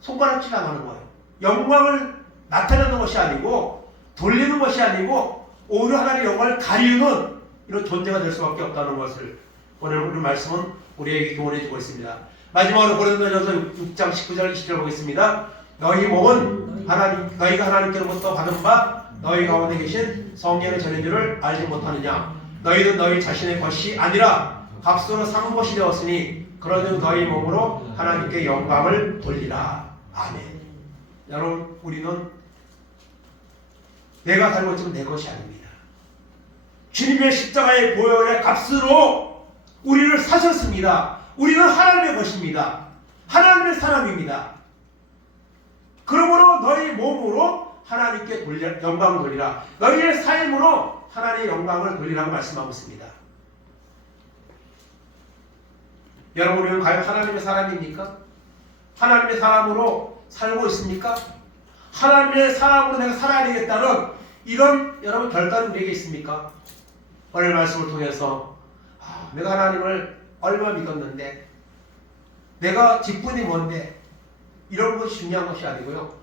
손가락질 안 하는 거예요. 영광을 나타내는 것이 아니고 돌리는 것이 아니고 오히려 하나님의 영광을 가리우는 이런 존재가 될 수밖에 없다는 것을 오늘 우리 말씀은 우리에게 교훈해 주고 있습니다. 마지막으로 고린도전서 6장 19절 20절 보겠습니다. 너희 몸은 너희가 하나님께로부터 받은 바 너희 가운데 계신 성령의 전인 줄을 알지 못하느냐. 너희는 너희 자신의 것이 아니라 값으로 산 것이 되었으니 그러니 너희 몸으로 하나님께 영광을 돌리라. 아멘. 여러분, 우리는 내가 살고 있으면 내 것이 아닙니다. 주님의 십자가의 보혈의 값으로 우리를 사셨습니다. 우리는 하나님의 것입니다. 하나님의 사람입니다. 그러므로 너희 몸으로 하나님께 영광을 돌리라. 너희의 삶으로 하나님의 영광을 돌리라고 말씀하고 있습니다. 여러분, 우리는 과연 하나님의 사람입니까? 하나님의 사람으로 살고 있습니까? 하나님의 사람으로 내가 살아야 되겠다는 이런 여러분 결단이 우리에게 있습니까? 오늘 말씀을 통해서 내가 하나님을 얼마 믿었는데, 내가 직분이 뭔데, 이런 것이 중요한 것이 아니고요.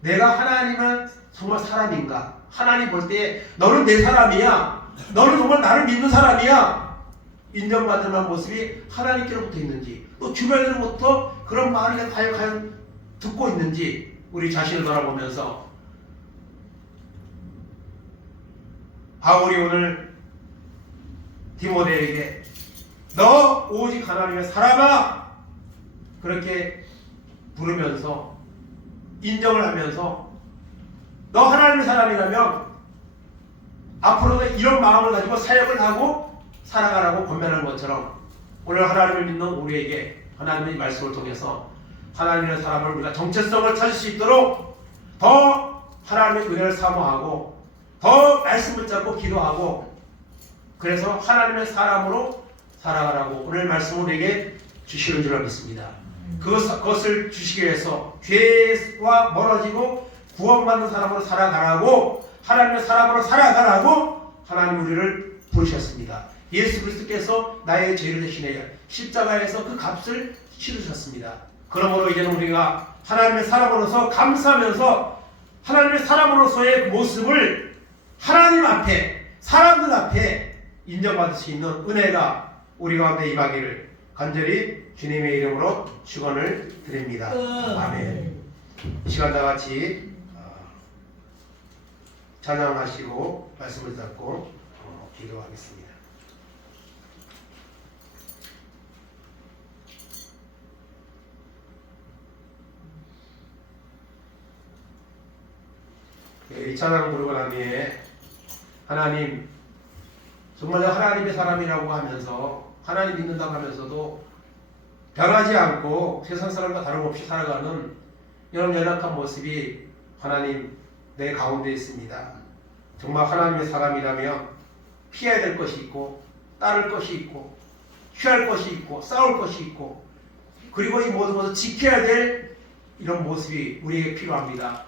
내가 하나님은 정말 사람인가? 하나님 볼 때 너는 내 사람이야, 너는 정말 나를 믿는 사람이야, 인정받을 만한 모습이 하나님께로부터 있는지, 또 주변으로부터 그런 말을 과연 듣고 있는지 우리 자신을 돌아보면서 바울이 오늘 디모데에게 너 오직 하나님의 사람아 그렇게 부르면서 인정을 하면서 너 하나님의 사람이라면 앞으로도 이런 마음을 가지고 사역을 하고 살아가라고 권면하는 것처럼 오늘 하나님을 믿는 우리에게 하나님의 말씀을 통해서 하나님의 사람을 우리가 정체성을 찾을 수 있도록 더 하나님의 은혜를 사모하고 더 말씀을 잡고 기도하고 그래서 하나님의 사람으로 살아가라고 오늘 말씀을 우리에게 주시는 줄 믿습니다. 그것을 주시기 위해서 죄와 멀어지고 구원받는 사람으로 살아가라고, 하나님의 사람으로 살아가라고 하나님 우리를 부르셨습니다. 예수 그리스도께서 나의 죄를 대신해 십자가에서 그 값을 치르셨습니다. 그러므로 이제는 우리가 하나님의 사람으로서 감사하면서 하나님의 사람으로서의 그 모습을 하나님 앞에, 사람들 앞에 인정받을 수 있는 은혜가 우리 가운데 임하기를 간절히 주님의 이름으로 축원을 드립니다. 아멘. 이 시간 다 같이 찬양하시고 말씀을 듣고 기도하겠습니다. 이 찬양 부르고 난 뒤에 하나님, 정말 하나님의 사람이라고 하면서 하나님 믿는다고 하면서도 변하지 않고 세상 사람과 다름없이 살아가는 이런 연약한 모습이 하나님 내 가운데 있습니다. 정말 하나님의 사람이라면 피해야 될 것이 있고 따를 것이 있고 취할 것이 있고 싸울 것이 있고 그리고 이 모든 것을 지켜야 될 이런 모습이 우리에게 필요합니다.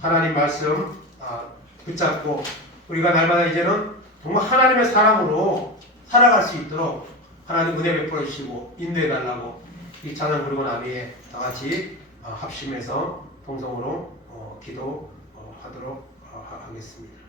하나님 말씀 붙잡고 우리가 날마다 이제는 정말 하나님의 사람으로 살아갈 수 있도록 하나님 은혜 베풀어 주시고 인도해 달라고 이 찬양 부르고 난 뒤에 다 같이 합심해서 동성으로 기도하도록 하겠습니다.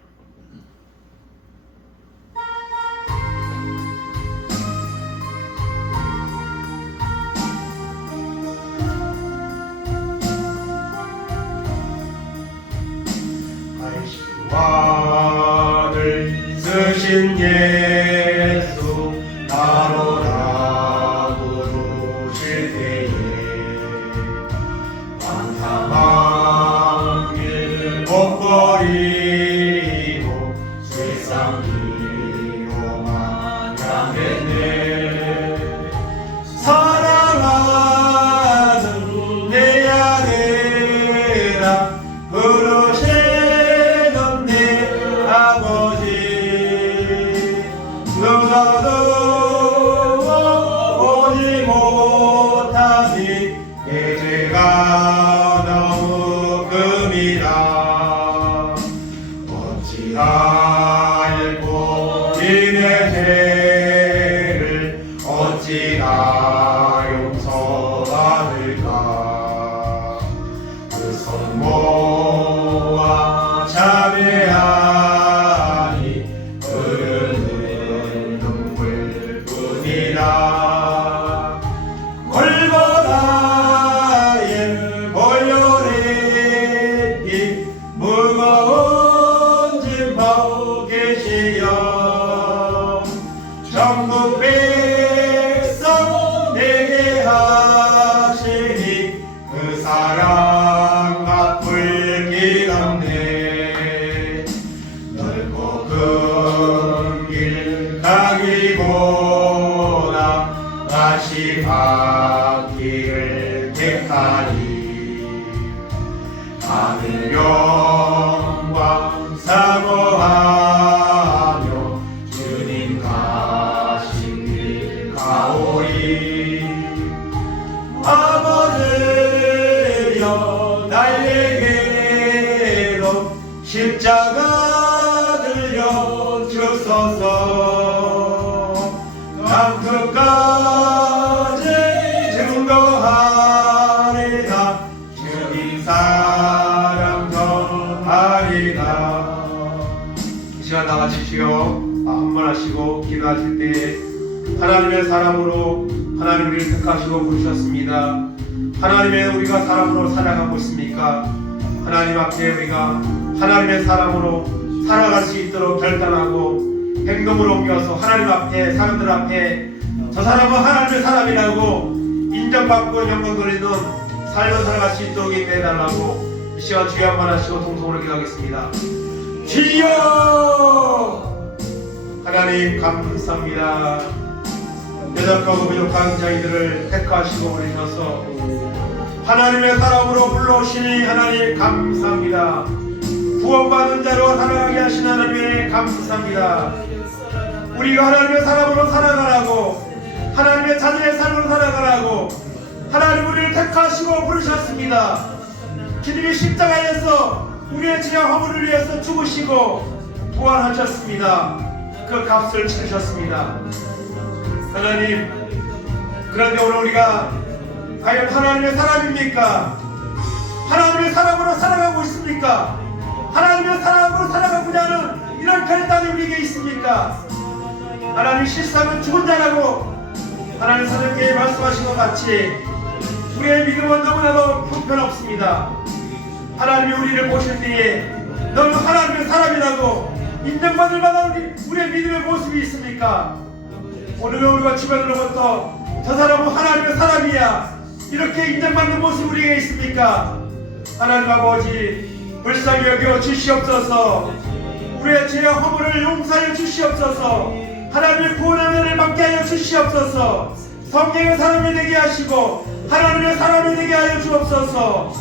하늘 쓰신 예수 나로라고 부르실 때에 방탕한 길 못 버리고 세상 위로만 향했네. 사랑하는 내 아들아 부르시는 내 아버지 누구도 오지 못하니 내 죄가 너무 끔이라. 어찌 알고 이내 죄를 어찌 다 용서받을까. 그 성모와 자매하니 흐르는 눈물뿐이라. 골고다에 몰려내기 무거운 짐 벗고 계시여. 전국 백성 내게 하시니 그 사랑 갚을 길 없네. 넓고 큰 길 가기보다 다시 받기를 택하니. 하늘 영광 사모하며 주님 가신 길 가오리. 아버지여 나에게로 십자가 들려 주소서. 감끝까지 증거하리라. 주님 사랑 전하리라. 이 시간 나같이 주여 한 번 하시고 기도하실 때 하나님의 사람으로 하나님 우리를 택하시고 부르셨습니다. 하나님의 우리가 사람으로 살아가고 있습니까? 하나님 앞에 우리가 하나님의 사람으로 살아갈 수 있도록 결단하고 행동으로 옮겨서 하나님 앞에 사람들 앞에 저 사람은 하나님의 사람이라고 인정받고 영광 돌리는 삶을 살아갈 수 있도록 인도해 달라고 이 시간 주여 한 번 하시고 동성으로 기도하겠습니다. 주여 하나님 감사합니다. 연약하고 부족한 저희들을 택하시고 부르셔서 하나님의 사람으로 불러오시니 하나님 감사합니다. 구원받은 자로 살아가게 하신 하나님의 감사합니다. 우리가 하나님의 사람으로 살아가라고 하나님의 자녀의 삶으로 살아가라고 하나님 우리를 택하시고 부르셨습니다. 주님이 십자가에서 우리의 죄와 허물을 위해서 죽으시고 부활하셨습니다. 그 값을 치르셨습니다. 하나님, 그런데 오늘 우리가 과연 하나님의 사람입니까? 하나님의 사람으로 살아가고 있습니까? 하나님의 사람으로 살아가고자 하는 이런 결단이 우리에게 있습니까? 하나님, 실상은 죽은 자라고 하나님 사도님께 말씀하신 것 같이 우리의 믿음은 너무나도 형편없습니다. 하나님이 우리를 보실 때에 너는 하나님의 사람이라고 인정받을 만한 우리의 믿음의 모습이 있습니까? 오늘은 우리가 주변으로부터 저 사람은 하나님의 사람이야 이렇게 인정받는 모습 우리에게 있습니까? 하나님 아버지 불쌍히 여겨 주시옵소서. 우리의 죄와 허물을 용서하여 주시옵소서. 하나님의 구원의 은혜를 받게 하여 주시옵소서. 성령의 사람이 되게 하시고 하나님의 사람이 되게 하여 주옵소서.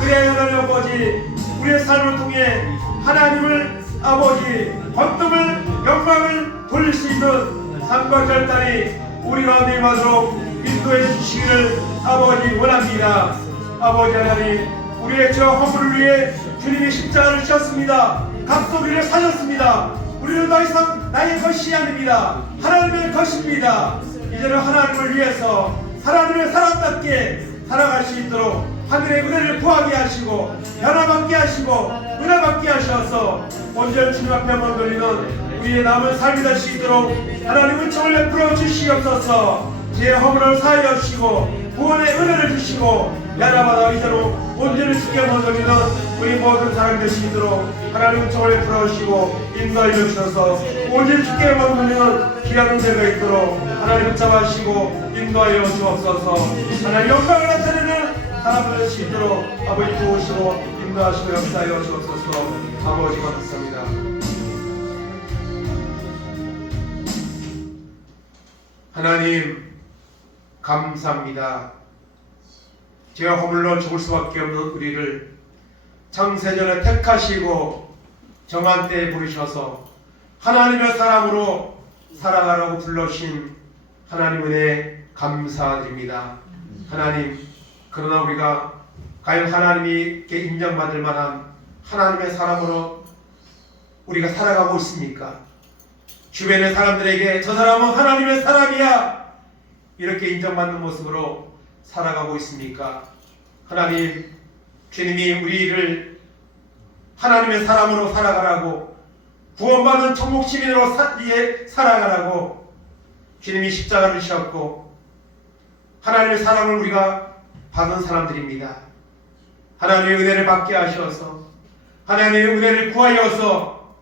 그래야 하나님 아버지 우리의 삶을 통해 하나님을 아버지 권능을 영광을 돌릴 수 있는 삶과 결단이 우리 가운데 임하도록 인도해 주시기를 아버지 원합니다. 아버지 하나님 우리의 죄와 허물을 위해 주님이 십자가를 지었습니다. 값소리를 사셨습니다. 우리는 더 이상 나의 것이 아닙니다. 하나님의 것입니다. 이제는 하나님을 위해서 하나님의 사람답게 살아갈 수 있도록 하늘의 은혜를 구하게 하시고 변화받게 하시고 은혜받게 하셔서 온전히 주님 앞에 머무르는 우리의 남은 삶이 될 수 있도록 하나님 은총을 베풀어 주시옵소서. 제 허물을 사하여 주시고 구원의 은혜를 주시고 야나바다 이대로 온전히 주께 머무르는 우리 모든 사람이 될 수 있도록 하나님 은총을 베풀어 주시고 인도하여 주셔서 온전히 주께 머무르는 귀한 은혜가 있도록 하나님 붙잡아주시고 인도하여 주옵소서. 하나님 영광을 나타내는 사람들 될 수 있도록 아버지 도우시고 인도하시고 역사하여 주옵소서. 아버지 감사합니다. 하나님 감사합니다. 죄와 허물로 죽을 수밖에 없는 우리를 창세전에 택하시고 정한 때에 부르셔서 하나님의 사람으로 살아가라고 불러주신 하나님 은혜 감사드립니다. 하나님 그러나 우리가 과연 하나님께 인정받을 만한 하나님의 사람으로 우리가 살아가고 있습니까? 주변의 사람들에게 저 사람은 하나님의 사람이야 이렇게 인정받는 모습으로 살아가고 있습니까? 하나님 주님이 우리를 하나님의 사람으로 살아가라고 구원받은 천국 시민으로 살아가라고 주님이 십자가를 지셨고 하나님의 사랑을 우리가 받은 사람들입니다. 하나님의 은혜를 받게 하셔서 하나님의 은혜를 구하여서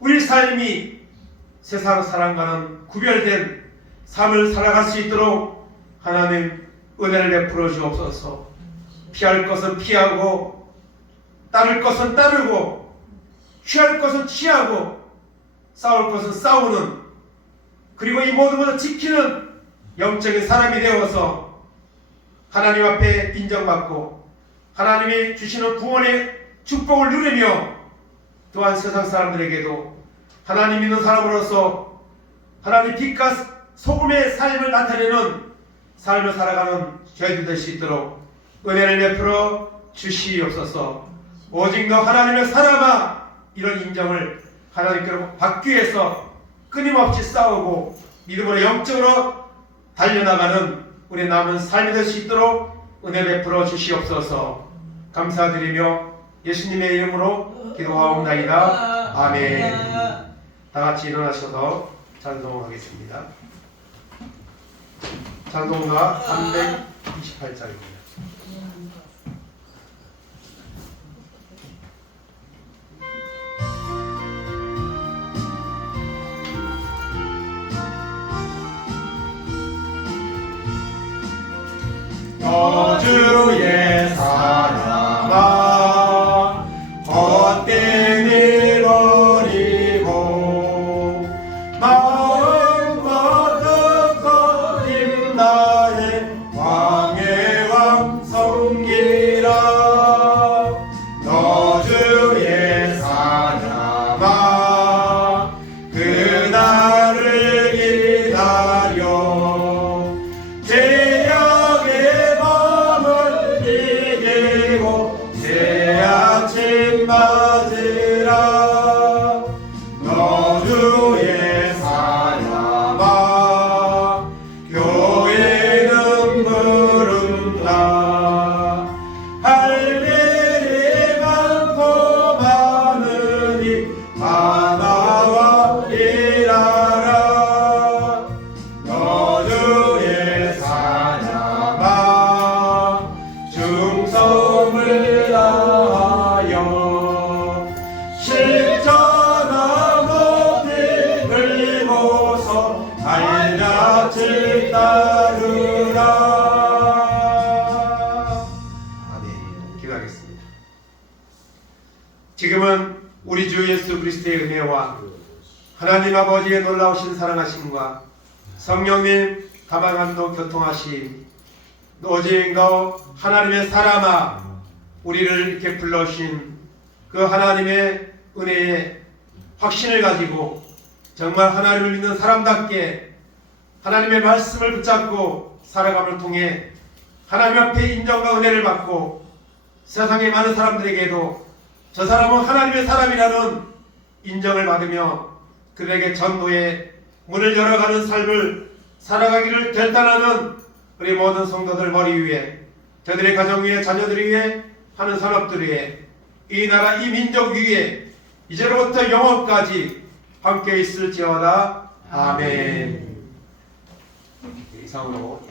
우리 삶이 세상 사람과는 구별된 삶을 살아갈 수 있도록 하나님 은혜를 베풀어 주옵소서. 피할 것은 피하고 따를 것은 따르고 취할 것은 취하고 싸울 것은 싸우는 그리고 이 모든 것을 지키는 영적인 사람이 되어서 하나님 앞에 인정받고 하나님이 주시는 구원의 축복을 누리며 또한 세상 사람들에게도 하나님 믿는 사람으로서 하나님 빛과 소금의 삶을 나타내는 삶을 살아가는 저희들 될 수 있도록 은혜를 베풀어 주시옵소서. 오직 너 하나님의 사람아 이런 인정을 하나님께로 받기 위해서 끊임없이 싸우고 믿음으로 영적으로 달려나가는 우리 남은 삶이 될 수 있도록 은혜 베풀어 주시옵소서. 감사드리며 예수님의 이름으로 기도하옵나이다. 아멘. 다같이 일어나셔서 찬송하겠습니다. 찬송가 328장입니다. 주의 사랑아 헛된 일 버리고 마음과 뜻거림 나의 왕의 왕 섬기라. 너 주의 사랑아 그날을 기다려 제약의 밤을 이기고 새 아침 맞으라. 너 주의 사랑아 교회는 부른다. 할 일이 많고 많으니 하나와 일하라. 너 그리스도의 은혜와 하나님 아버지의 놀라우신 사랑하심과 성령님 가방함도 교통하심, 오직 너 하나님의 사람아 우리를 이렇게 불러주신 그 하나님의 은혜의 확신을 가지고 정말 하나님을 믿는 사람답게 하나님의 말씀을 붙잡고 살아감을 통해 하나님 앞에 인정과 은혜를 받고 세상의 많은 사람들에게도 저 사람은 하나님의 사람이라는 인정을 받으며 그들에게 전도의 문을 열어가는 삶을 살아가기를 결단하는 우리 모든 성도들 머리 위에, 저들의 가정 위에, 자녀들 위에, 하는 산업들 위에, 이 나라 이 민족 위에 이제로부터 영원까지 함께 있을지어다. 아멘. 이상으로